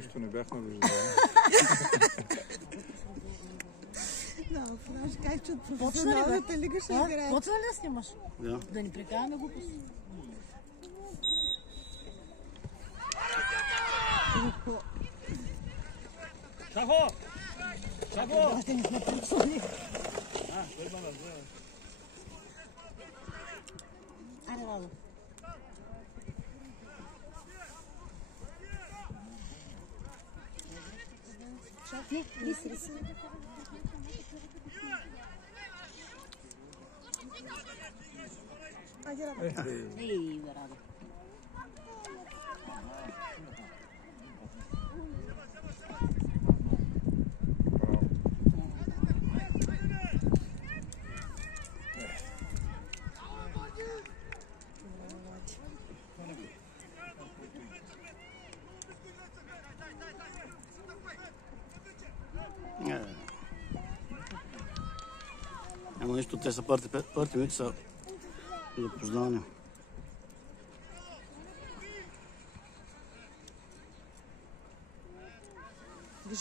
нищо не бяхме виждали. Да, знаеш как че от професионалната лига ще играе. Почва ли да снимаш? Да. Да ни прекараме глупости. Шахо! Шахо! Още не сме почвали. Аре, Радо. Не си си. Айде, Радо. Ей, бе, Радо. Ама нищо, те са пърти минути са запознаване. Виж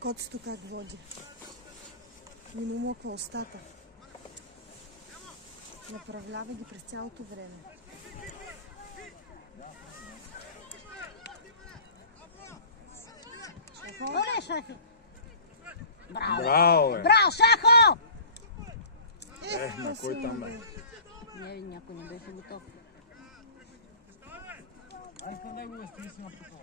котето как води. Не му моква устата. Направлява ги през цялото време. Оле, Шахи! Браво! Браво, бе! Браво, Шахо! На кой там бе? Не, някой не беше готов. Ай, към него е стили си на потола.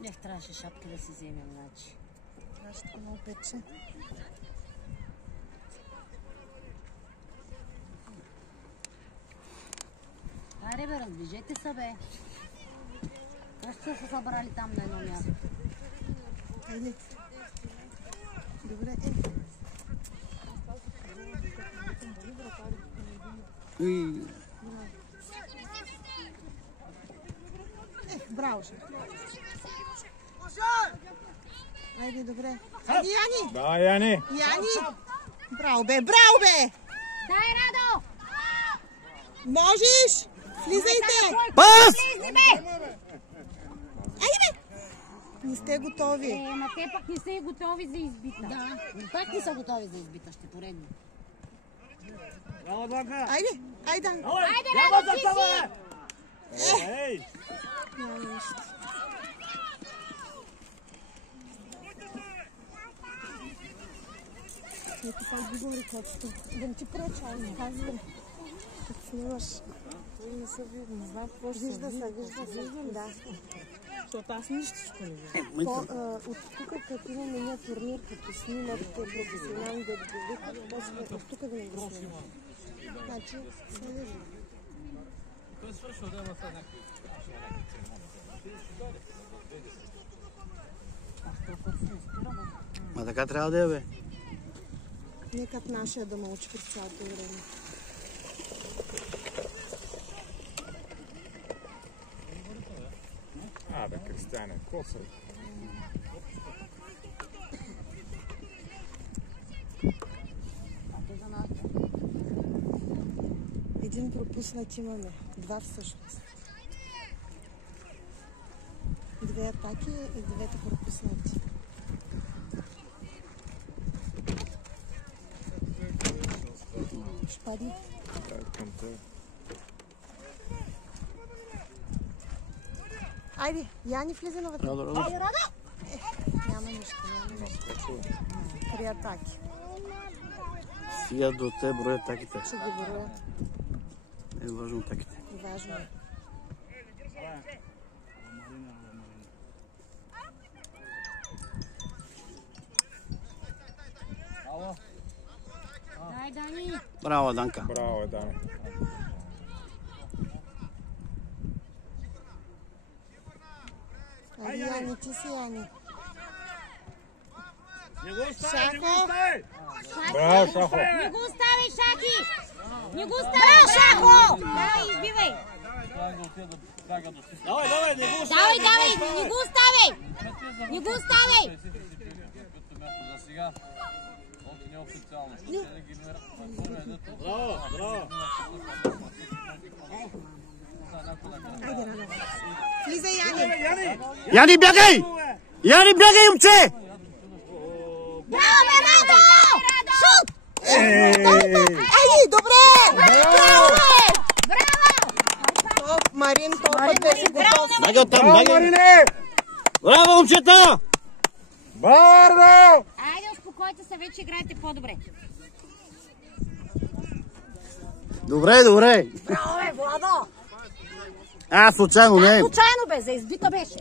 Нех трябваше шапки да си вземем, значи. Това ще много пече. Аре, бе, раздвижете се, бе. Какво сте се събрали там на едно място? Айде. Добре, браво. Айде, добре. Айде, Яни! Да, Яни! Яни! Браво, бе! Браво, бе! Дай, Радо! Можеш! Влизайте! Пас! Влезни, бе! Айде, бе! Не сте готови. Ма те пък не са готови за избита. Да, но пак не са готови за избита, ще поредни. Браво, Бланка! Айде! Айде! Айде, Радо, ти си! Ей! Няма нищо. Ето пак ги говори котето. Да не ти преча, не казвам. Как снимаш? Не се вижда, не знам какво ще се вижда. Вижда се. Да. Защото аз нищо не виждам. От тук, като имаме ние турнир, като снимат професионални да ги викат, после от тук да не го снимат. Значи, се вижда. Той свършва да има сега някакви. Ма така трябва да е, бе. Нека нашия да мълчи през цялото време. Абе, Кристияне, какво са? Един пропуснат имаме. Два всъщност. Две атаки и двете пропуснати. Шпади. Айде, Яни влиза на вътре. Радо. Няма нищо, няма нищо. Три атаки. Стига до те броя атаките. Ще ги броя. Е важно атаките. Важно е. Дай, Дани! Браво, Данка. Браво, Дани. Айде, Яни, ти си Яни. Не го остави, не го остави! Браво, Шахо! Не го остави, Шаки! Не го оставяй, Шахо! Давай, избивай! Давай, не го Давай, не го оставяй! Не го оставяй! За сега. Още не официално. Ще ги мерят. Браво! Влизай, Яни! Яни, бягай! Яни, бягай, момче! Браво, бе, Радо! Шут! Ей, добре! Браво, бе! Браво! Марин, това път беше готов. Бягай оттам, бягай! Марине! Браво, момчета! Бързо! Айде, успокойте се, вече играете по-добре. Добре. Браво, бе, Владо! Случайно, не. Случайно, бе, за избита беше.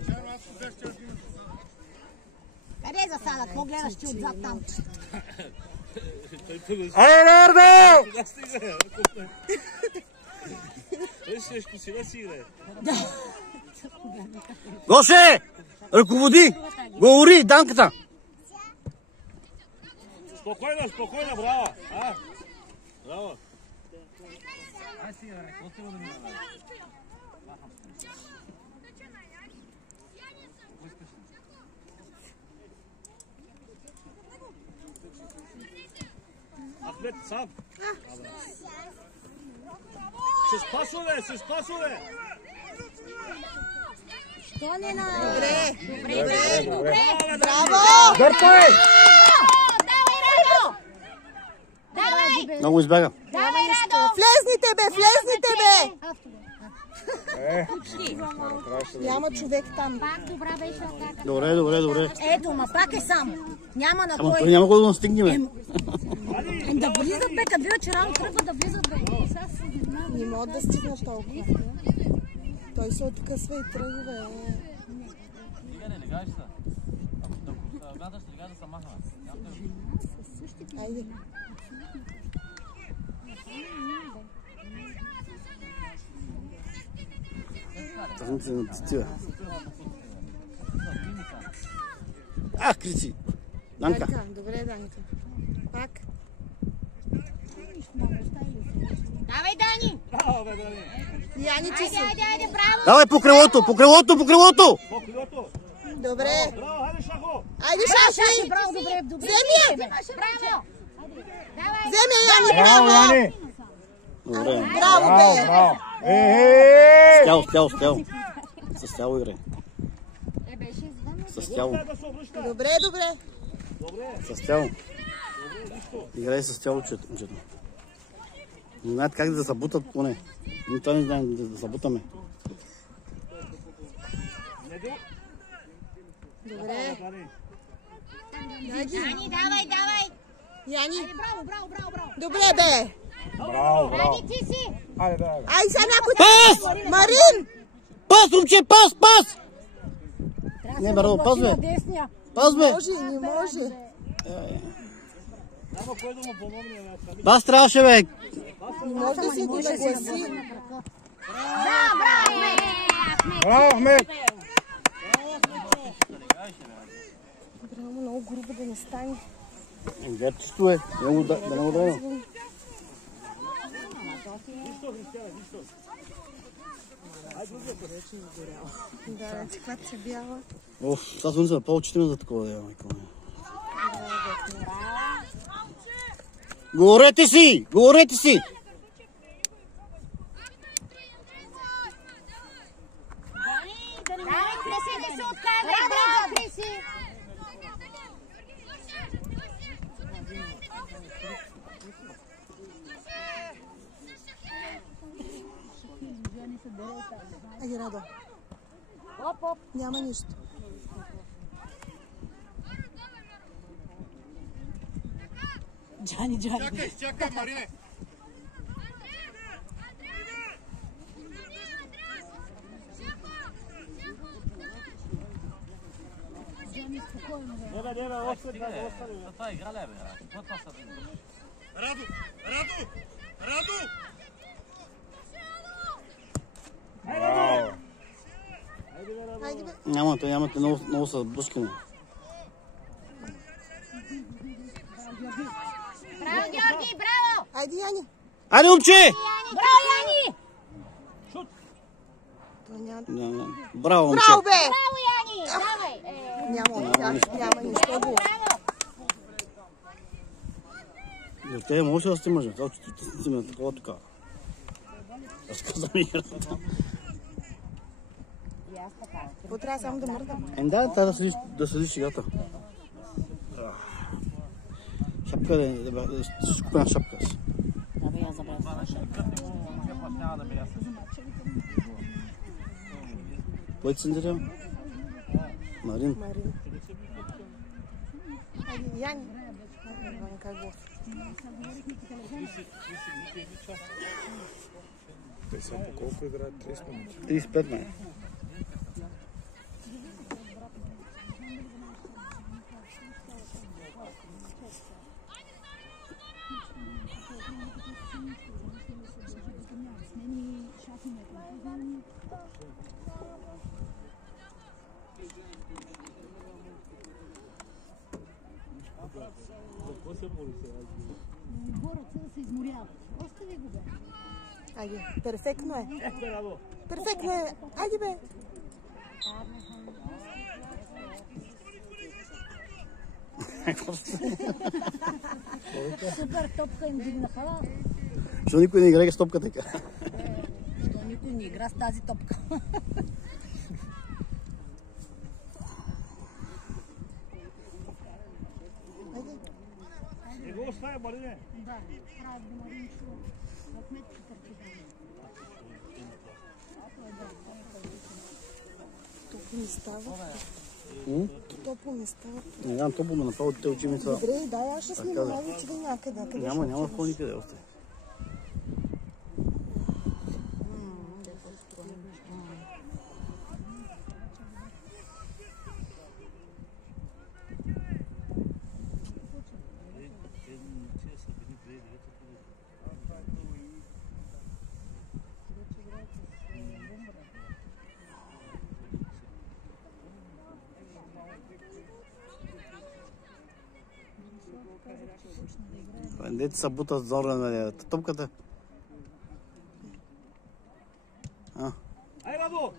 Къде е засада? Какво гледаш ти отзад там? Айде, Той срещу си да си играе. Гоше! Ръководи! Говори, данката! Спокойно, браво! Браво! Ай си, бе, какво ти го да мина? Ахмед, сам! С пасове! Що не на... Добре. Браво! Дърпай! Давай, Радо! Давай! Много избяга. Давай, Радо! Влезните, бе! Почти. Няма човек там. Пак добра беше атака. Добре. Ето, ма пак е сам. Няма на Ама той кой. няма го да настигнем. Да влизат, бе, като вие, че рано тръгват да влизат, бе. Не могат да стигнат толкова. Той се откъсва и тръгва, бе. Не гайш се. Ако гадаш, не гай да се махна. Айде. Казвам се на тетива. Крици. Данка. Добре, Данка. Пак. Давай, Дани! Браво, бе, Дани! Яни, ти си. Айде, браво! Давай по крилото! По-крилото! Добре. Браво, хайде, Шахо! Айде, Шаши! Браво, добре. Вземи я! Браво! Давай! Вземи я, Яни! Браво, Браво! Яни! Добре. Браво, бе! Браво! Ехей! Стял. С тяло играй. С тяло. Добре. С тяло. Играй с тяло, момчето. Не знаят как да забутат поне. Ние това не знаем да забутаме. Добре. Дани, давай! Яни. Браво! Добре, бе! Браво! Айде, ти си! Айде, бе! Ай, сега някой... Пас! Марин! Пас, момче, пас! Не, браво, пас, бе! Пас, бе! Не може. Няма кой да му помогне. Пас трябваше, бе! Не може да си го нагласи. Браво, Ахмед! Браво, много грубо да не стане. Герчето е. Да не го дрено. Да, цикват се бяла. Сега съм се по-очитим за такова, да, майко. Говорете си! Давай, Криси, да се откажа! Браво, Криси! Айде, Радо. Оп. Няма нищо. Джани. Чакай, Марине! Не, още това игра ли е, бе? Какво това са? Радо! Браво! Айде, бе. Нямате, много са блъскани. Браво, Георги, браво! Айде, Яни. Айде, момче! Браво, Яни! Браво, момче! Браво, бе! Браво, Яни! Давай! Няма нищо го. За те може да снимаш, това че ти снимаш такова така. Аз казвам играта. Какво трябва само да мърдам? Да, трябва да седиш играта. Шапка да ще купя шапка си. Да, бе, я забравя. Кой ти се интересува? Марин. Айде, Яни. Как го? Те са по колко играят? 30 минути. 35 май. Хората се изморяват. Остави го, бе. Айде, перфектно е. Перфектно е. Айде, бе. Супер топка им дигнаха. Защо никой не играе с топка така? Защо никой не игра с тази топка? Не го оставя, Марине. Да, правят го Маринчо. В метки картина. Топло ми става. Топло ми става. Не знам, топло ме направо те очи са. Добре, дай, аз ще снимам. Айде, че да някъде. Няма в никъде още. Дете са бутат зорна на топката. Ай, Радо!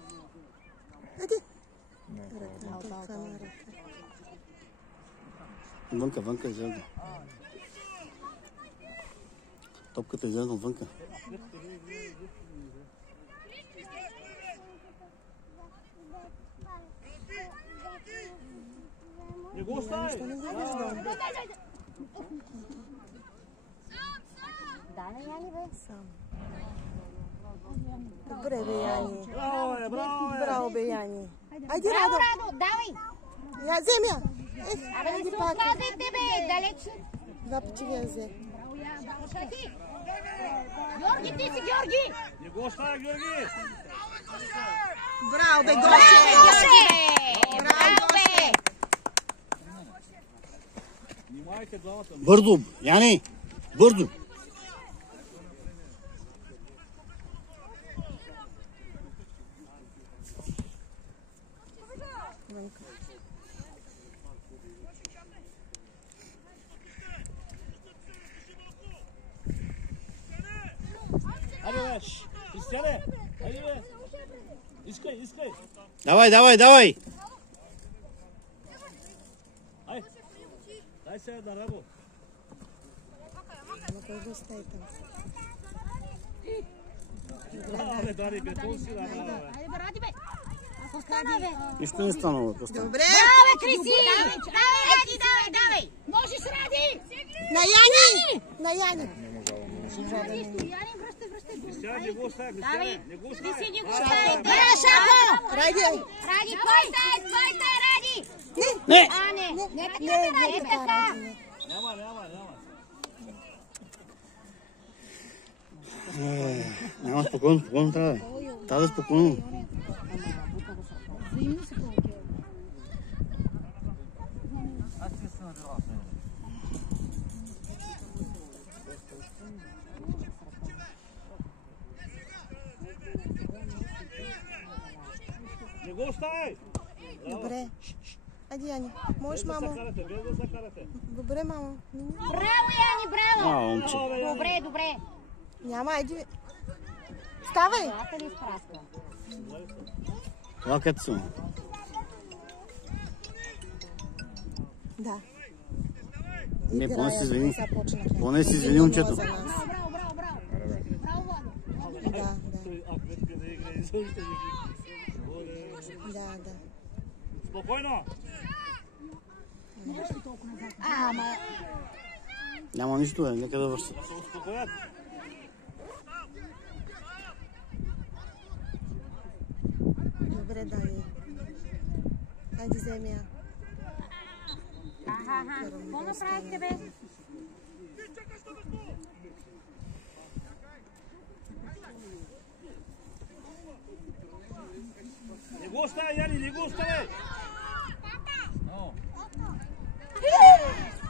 Вънка, излезна. Топката излезна отвънка. Не го остави! Да, не, Яни, бе. Добре, бе, Яни. Браво, бе, браво, бе! Браво, бе, Яни. Айде, Браво, Радо. Радо, давай! Я, вземя. Абе, не Айде се пак. отказайте, бе, далеч. Два пъти ги я взе. Браво, я, браво, Шахи! Георги, ти си, Георги! Не го оставя, Георги! Браво, бе, Браво, Гоши. Георги! Браво, бе! Внимавайте двамата. Бързо, Яни! Бързо! Хайде, бе! Кристияне! Хайде, бе! Искай! Давай! Ай! Дай сега да Радо! Ама кой го остави там? Браво, бе, Дари, бетон си, да, браво, бе! Айде, бе, ради, бе! Ако стана, бе! Нищо не стана, бе. Добре. Браво, Криси! Давай, Ради, давай! Можеш, Ради! На Яни! На Яни. Яни, връщай! Кристияне, не го оставя, Кристияне! Не го оставя! Криси, не го оставяйте! Браво, Шако! Ради. Ради, кой сайт, Ради? Не! А, не! Не така, Не, Ради, не така, така! Ради. Не. Няма! Няма спокойно трябва. Трябва да спокойно. Взаимно се провокира. Не го оставяй! Добре. Айде, Яни. Можеш, мамо. Без да закарате. Добре, мамо. Браво, Яни, браво! Момче. Добре. Няма, айди. Ставай! Лата ли изпраска? Лакът съм. Да. Не, поне се извини. Сега почнахме. Поне се извини, момчето. Браво, браво, браво, браво. Браво, Владо. Да, А клетка да играе, защо да. Спокойно! Ама... Няма нищо, нека да вършат. Да се успокоят. Добре, дай. Айде, вземи я. Аха, какво направихте, бе? Не го оставя, Яни, не го оставя!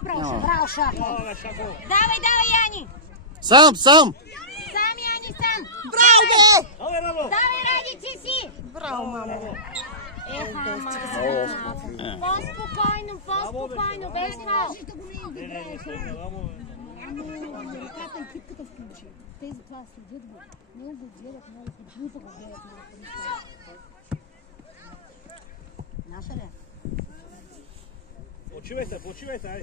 Браво, Шако. Браво, Шако! Давай, Яни. Сам! Сам, Яни, сам. Браво, бе! Давай, Радо! Давай, Ради, ти си. Браво, мамо. Еха, по-спокойно, без хал. Не, рамо. Ръката и китката включи. Те затова следят го. Много го гледат, много го гледат. Наша ли? Почивайте, ай.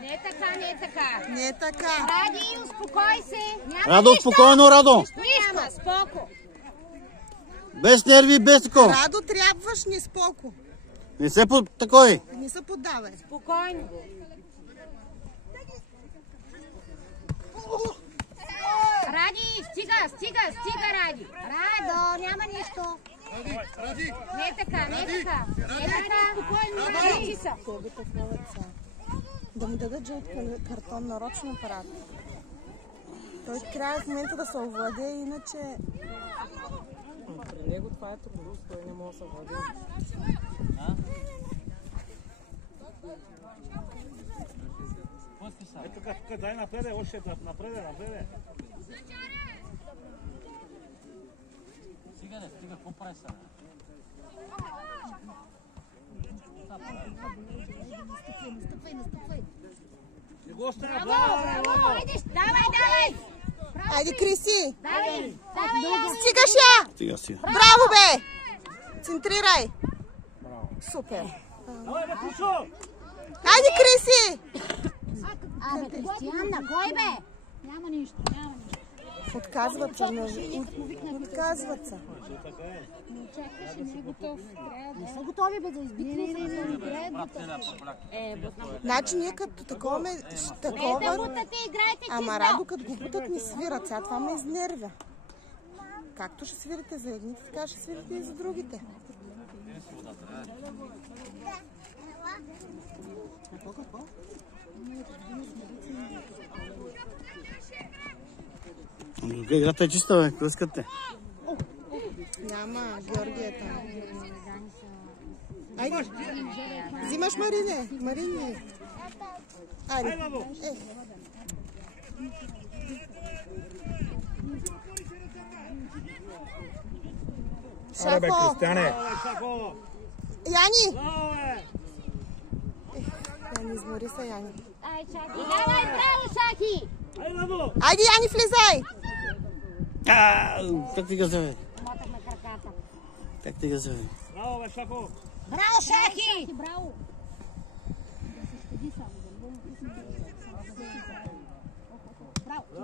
Не е така. Не е така. Ради, успокой се. Няма Радо, нищо. спокойно, Радо! Нищо няма, споко. Без нерви, без такова. Радо, трябваш ни споко. Не се по такой. Не се поддавай. Спокойно. Ради, стига, Ради. Радо, няма нищо. Не е така. Спокойно, Ради. Колбите в лъца. Да му дадат жълт картон, нарочно правят. Той трябва в момента да се овладее, иначе... При него това е трудност, той не може да се владее. Тук, дай напреде, още напреде. Стига, какво прави сега? Настъпвай. Не го оставя, Браво, давай. Айде, Криси! Давай. Стигаш я! Стига. Браво, бе! Центрирай! Супер! Давай, бе, Кришо! Айде, Криси! Абе, Кристияна, кой бе? Няма нищо. Отказват се. Отказват се. Чакаш, не е готов. Не са готови, бе, да избитват. Значи ние като такова... Ама Радо, като го бутат, ни свират. Сега това ме изнервя. Както ще свирите за едните, така ще свирите и за другите. Играта е чиста, бе. Какво искате? Няма, Георгия е там. Айде. Взимаш Марине. Айде. Аре, бе, Шако. Кристияне! Яни. Браво, бе! Яни, измори се, Яни. Давай, браво, Шахи! Айде, Радо! Айде, Яни, влизай! Как ти газа, бе? Мотахме краката. Как ти газа, бе? Браво, бе, Шако! Браво, Шахи! Браво!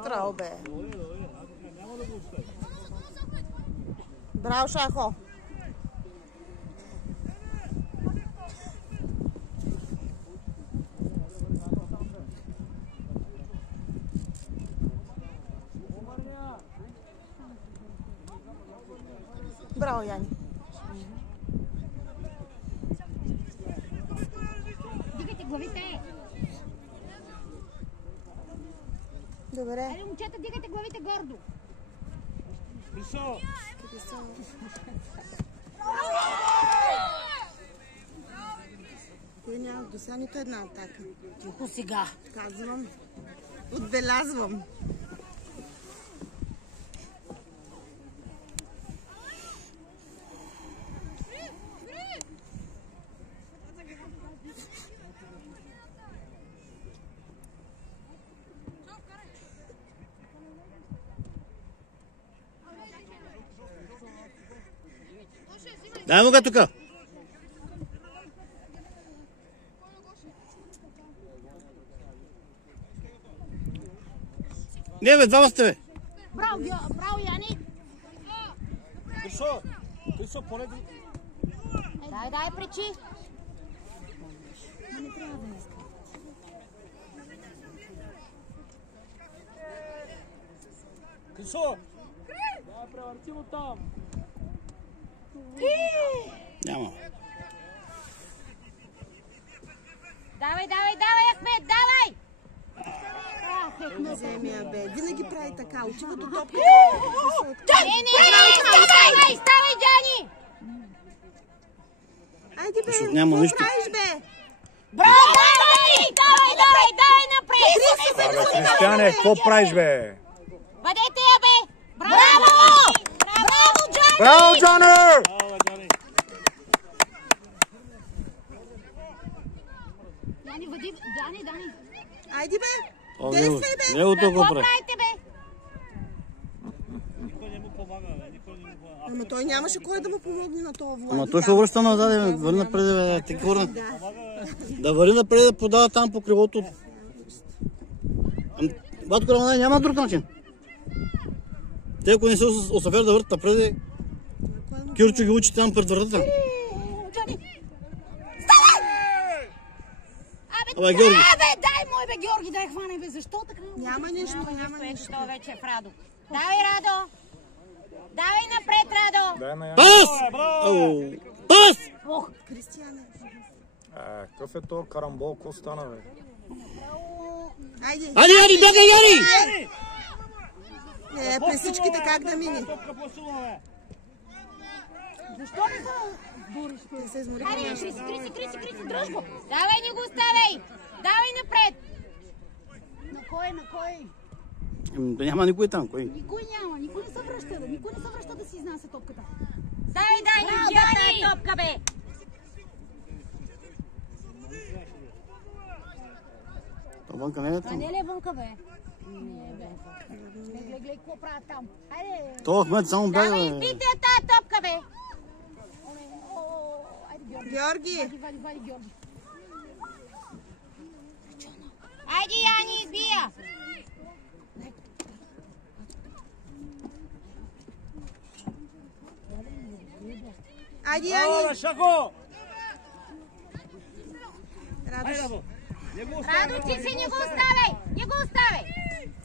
Браво, бе. Браво, Шахо. Браво, Яни. Дигайте главите! Добре. Айде, момчета, дигайте главите гордо! Кришо! Той няма до сега нито една атака. Тихо сега! Казвам. Отбелязвам. Дай му го тука. Не бе, двама сте бе. Браво, Яни! Кришо, поне... Дай, пречи! Не трябва да иска. Кришо! Да, превърти го там. Няма. Давай, Ахмед, давай! Вземи я, бе. Винаги прави така. Отива до топката. Не, ставай, Джани! Айде, бе. Защото няма нищо. Какво правиш, бе? Браво, давай напред! Кристияне, какво правиш, бе? Бъдете я, бе! Браво! Браво, Джани! Браво, Джани! Джани, въди, Джани! Айде, бе. О, Действай, бе. Него Какво толкова прави. правите, бе? Никой не му помага, бе. Никой не му помага. Ама той нямаше кой да му помогне на това Влади. Ама той ще връща назад, върни напред, бе. Ти хора. Да върни напред, да подава там по крилото. Батко Рамадан, няма друг начин. Те, ако не се усъфер да въртат напред, Кирчо ги учи там пред вратата. Абе, Георги. Дай мой, бе, Георги, дай хване, бе, защо така? Няма нищо, няма Ето, нищо. то вече е в Радо. Давай, Радо! Давай напред, Радо! Дай на я. Пас! Ау! Пас! Кристияне. Какъв е то карамбол? Какво стана, бе? Айде. Ади, бягай, Яни! Не, през всичките как да мине. Топка по-силна, бе. Защо не се бориш? Те се измориха. Хайде, Криси, дръж го! Давай, не го оставяй! Давай напред! На кой? Да няма никой там, кой? Никой няма, никой не се връща да си изнася топката. Дай, Джани! Топка, бе! То вънка не е Това там. не е вънка, бе? Не, бе. Гледай, какво правят там. Хайде! То Ахмед само бяга, Давай, бе. бийте тази топка, бе! Айде, Георги. Вади, Георги. Айде, Яни, избия! Айде, Браво, Яни. бе, Шако! Радош. Айде, бе. Не го оставяй. Радо, ти си, не го оставяй!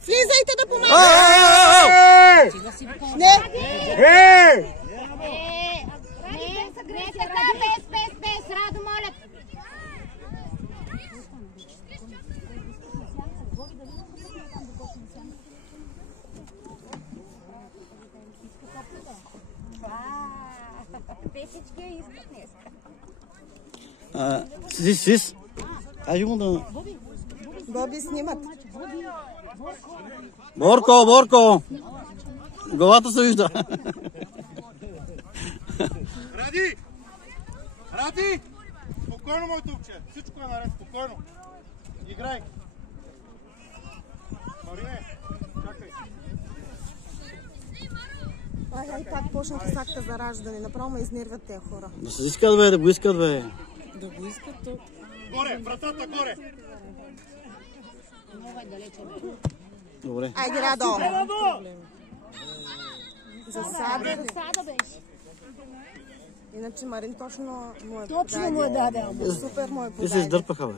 Влизайте да помагате. Не. Не така, без, Радо, моля. Те всички я искат днес. Сис. Айде му да... Боби снимат. Борко! Главата се вижда. Ради! Спокойно, моето момче. Всичко е наред. Спокойно. Играй. Марине, чакай. Ай, пак почнаха с акта за раждане. Направо ме изнервят тези хора. Да се искат, бе, да го искат, бе. Да го искат то. Горе, вратата горе. Добре. Айде, Радо. Радо! Засада. беше. Иначе Марин точно му е Точно му е даде. Супер му е Те се подаде. издърпаха, бе.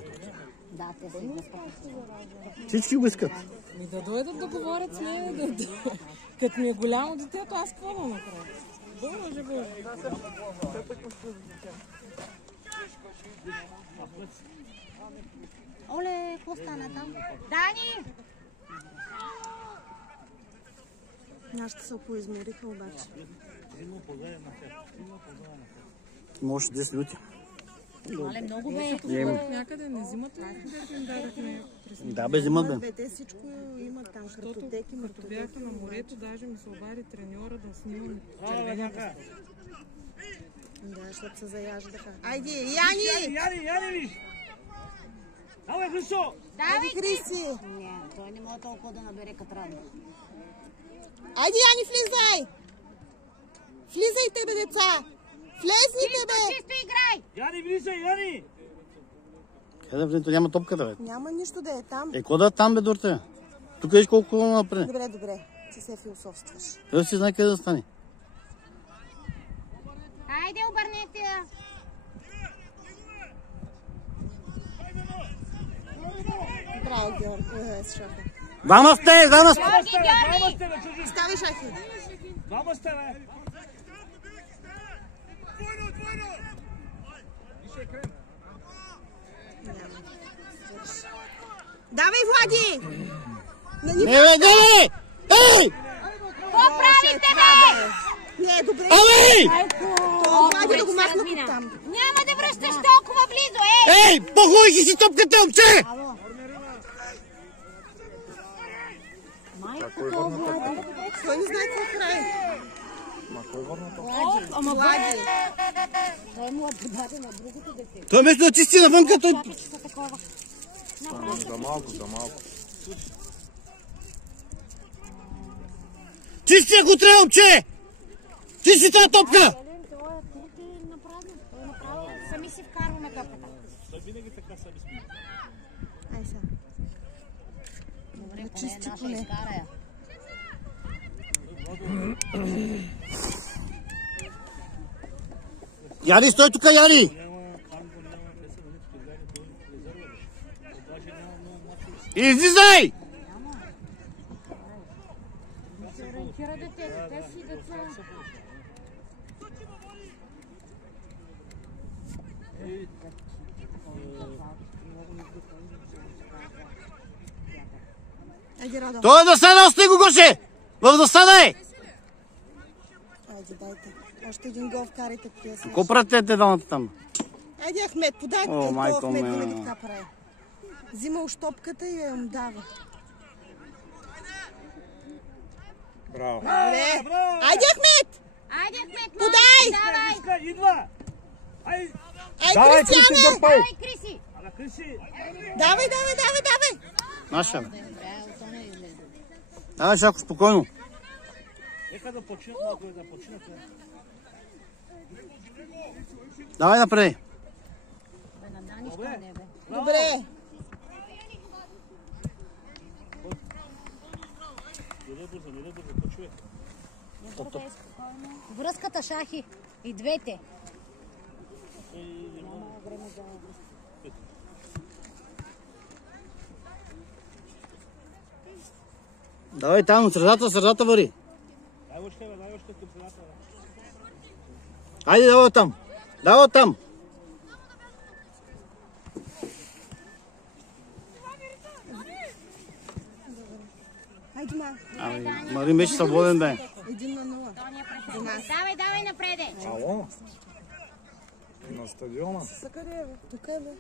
Да, те си Всички го искат. Ми да дойдат да говорят с мен. Като ми е голямо детето, аз какво да направя? Боже. Оле, какво стана там? Дани! Нашите се поизмориха обаче. Може 10 минути. Оле, много бе. Някъде не взимате ли да им дадахме през Да, бе, взимат, бе. Бе, те всичко имат там. Картотеки, като бяха на морето, даже ми се обади треньора да снимам Браво, бе, червения. Ганка. Да, защото се заяждаха. Айде, Яни! Яни, виж! Абе, Кришо! Айде, Криси! Не, той не може толкова да набере като Радо. Айде, Яни, влизай! Влизайте, бе, деца! Влезните, бе! Чисто играй! Яни, влизай, Яни! Къде влизай? Няма топката, бе. Няма нищо да е там. Какво да там, бе, Дорте? Тук виж колко напред. Добре, добре. Ти се философстваш. Той си знае къде да стане. Хайде, обърнете я! Браво, Георги. Шахи. Двама сте, двама сте! Георги, Двама Георги! сте, бе, чужи! Стави, Шахи. Двама сте, бе! Давай, Влади! Не, бе, не! Ей! Какво правите, бе? Не, добре. Абе! Влади да го махна тук там. Няма да връщаш толкова близо, Ей! Похуйки си топката, момче! Той не знае какво прави. Ма кой върна това? Влади. Той му подаде на другото дете. Той вместо да чисти навънка, той... За малко, за малко. Чисти, ако трябва, момче! Чисти тази топка! Сами си вкарваме топката. Той винаги така са безпомощни. Ай сега. Добре, чисти наша поне. изкара я. Яри, стой тук, Яри! Излизай! Ориентира детето, те си деца. Айде, Радо. Той е да стане, остай го, Гоше! В да стане! Айде, дайте. Още един гол вкарайте, приятели. Какво правите те двамата там? Айде, Ахмед, подайте. О, майко Ахмед ме. винаги така прави. Взима уж топката и я му дава. Браво. Добре. Айде, Ахмед! Айде, Ахмед, Подай! давай! Иска, идва! Ай, Ай, Давай, Криси, Кристияне! дърпай! Давай, Криси! ала Криси! Давай, давай, давай, давай! Наша, бе. Давай, Шако, спокойно. Нека да починат малко, да починат. Давай напред. Добре. Добре. Не да бързо, почуе. Връзката шахи. И двете. Давай там, средата вари. Дай още, бе, дай още към средата. Айде, давай там. Давай там. Айде, ма. Марин беше свободен, бе. 1-0. Давай, давай напреде! Ало? На стадиона? Са къде е, бе? Тук е, бе.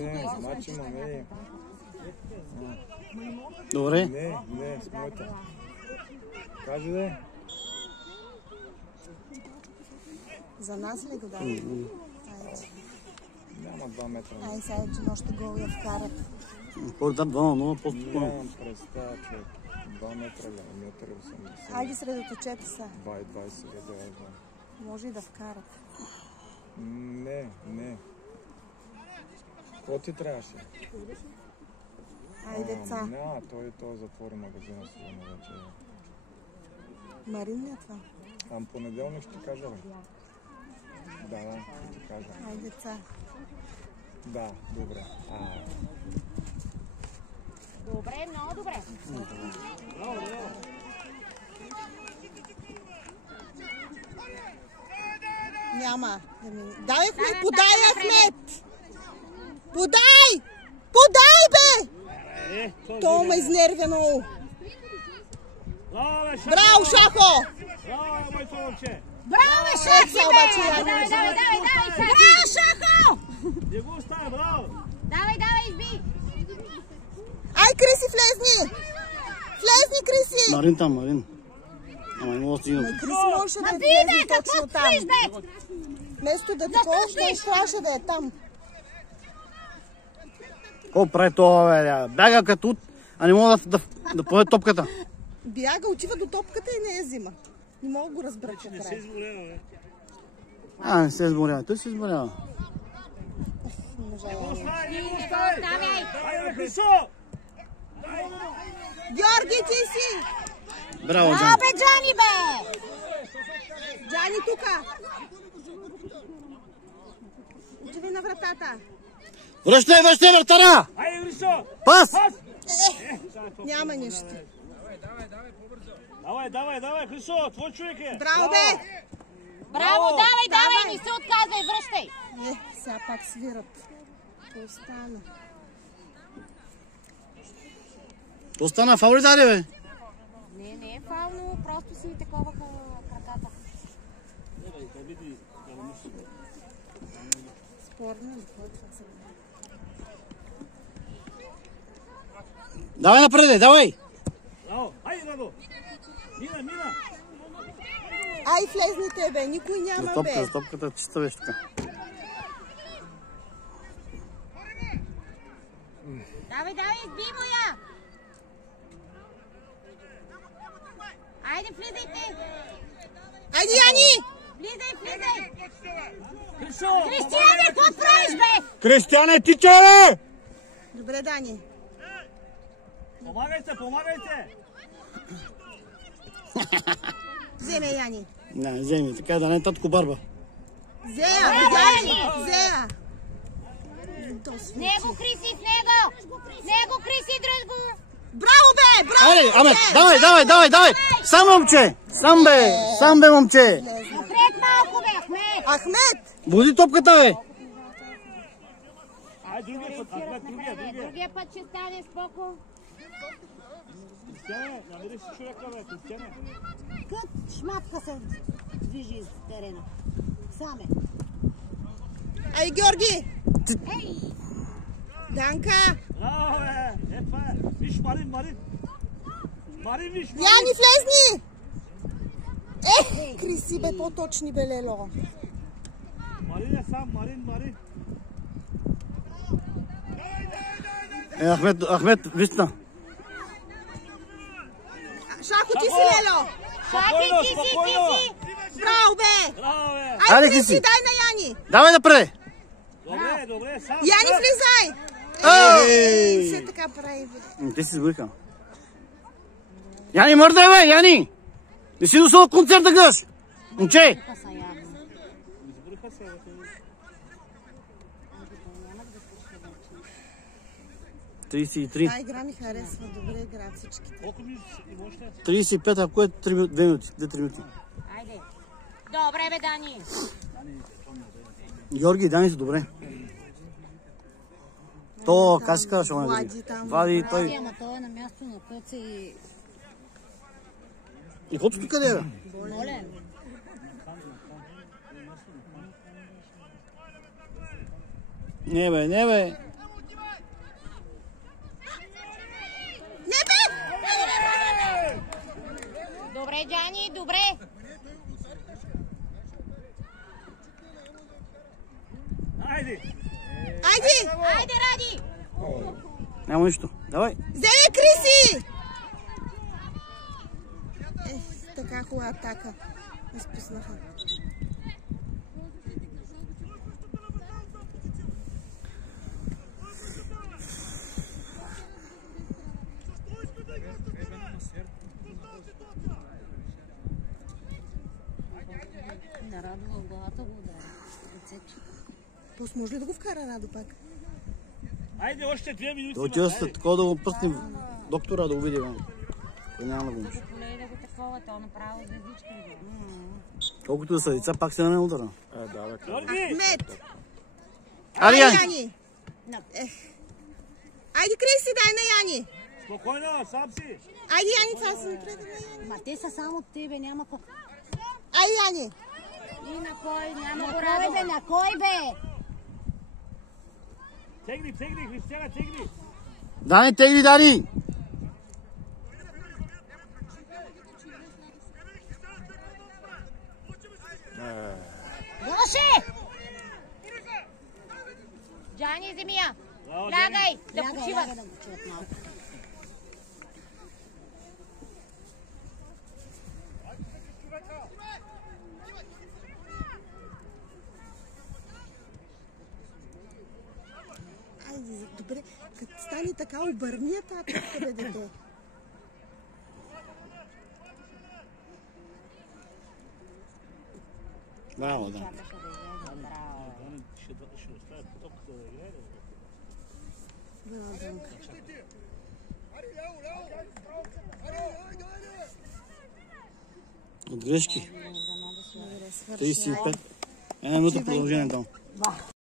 Не, значи ма не е. Добре. Не, с моята. Кажи да е. За нас ли го дава? Айде. Няма 2 метра. Ай, сега че още гол я вкарат. По-да 2-0, по-спокойно. Нямам представа, човек. 2 метра ли? Метър 80. Айде, средоточете са. 2,20 ли? Може и да вкарат. Не. Какво ти трябваше? Ай, деца. Няма, той затвори магазина си вече. Марин ли е това? Понеделник ще кажа, бе. Да, ще ти кажа. Ай, деца. Да, добре. Добре, много добре. Няма. Дай, Ахмед, подай, Ахмед! Подай! Подай, бе! То ме изнервя много. Браво, Шахо! Браво, моето момче! Браво, Шахи, бе! Давай, Браво, Шахо! Не го оставя, браво! Давай, изби! Ай, Криси, влезни! Влезни, Криси! Марин там, Марин. Ама не мога да стигна. Криси можеше да Ти, влезе бе, точно какво там. стоиш, бе? Вместо да такова, ще трябваше да е там. Какво прави това, бе? Бяга като а не мога да поне топката. Бяга, отива до топката и не я взима. Не мога го разбера какво Не се прави. изморява, бе. Не се изморява. Той се изморява. Не го оставай, не го Не го оставай! оставяй. Айде, бе, Христо! Георги, ти си! Браво, Джани. Абе, Джани, бе! Джани, тука! Отиди на вратата. Връщай вратара! Айде, Христо! Пас! Пас! Няма нищо. Давай, Христо, твой човек е! Браво, бе! Браво, давай, не се отказвай, връщай. Сега пак свират. Остана. То стана фаул ли даде, бе? Не е фално, просто си такова краката. Спорно. Давай напред, давай! Браво! Айде, Радо! Мина! Ай, влезните, бе! Никой няма, бе! За топката чиста беше така. Давай, избий му я! Айде, влизайте! Айде, Яни! Влизай! Христо! Кристияне, какво правиш, бе? Кристияне, ти че, бе? Добре, Дани. Помагайте! Вземе, Яни. Не, вземи, така да не е татко барба. Зея, Зея. Него, Криси, в него! Него, Криси, дръж го! Браво, бе! Браво, Айде, Амет, давай! Сам, момче! Сам, бе, момче! Напред малко, бе, Ахмед! Ахмед! Буди топката, бе! Айде, другия Другия път ще стане споко. Кристияне, намери си човека, бе, Кристияне. Кът шмапка се движи из терена. Саме. Ай, Георги! Ей! Данка! Браво, бе! Това е! Виж, Марин! Марин, виж! Яни, влезни! Криси, бе, по-точни, бе, лело. Марин е сам, Марин! Ахмед, висна. Шако, ти си, лело! Спокойно! Браво, бе! Браво, бе! Ай, Криси, дай на Яни! Давай напред! Добре, сам! Яни, влизай! Ей! Все така прави, бе. Ти си сбъркал. Яни, мърдай, бе, Яни! Не си дошъл от концерта гледаш! Момче! Избраха се, бе. 33. Та игра ми харесва, добре играят всичките. Колко минути имаш ли? 35, ако е 2 минути. 2-3 минути. Айде. Добре, бе, Дани. Георги, Дани са добре. То, как се казваш, оня Влади дали? там. Влади, той. Ама той е на място на Къци и... И котото къде е, бе? Молен. Не, бе. Не, бе! Добре, Джани, добре. Айде! Айде! Ради! Няма нищо. Давай. Вземе, Криси! Така хубава атака. Изпуснаха. На Радо в главата го удари. Пус, може ли да го вкара Радо пак? Айде, още 2 минути. Да отива след такова да го пъснем доктора да го види, бе. Той няма да го може. Полей да го такова, то направо звездичка. Колкото да са деца, пак се на мен удара. Георги! Ахмед! Айде, Яни! Яни! Айде, Криси, дай на Яни! Спокойно, сам си! Айде, Яни, това си напред на Яни. Ма те са само от тебе, няма какво. Ай, Яни! И на кой, няма го Радо. Бе, на кой, бе? Тегни, Християна, тегни! Дани, тегли, Дани! Гоше! Джани, вземи я. Лягай, да почиват. Добре, като стане така, обърни я тази топка, бе, дете. Браво, да. Браво, Данка. От грешки. Добре, свърши. 35. Една минута продължение там.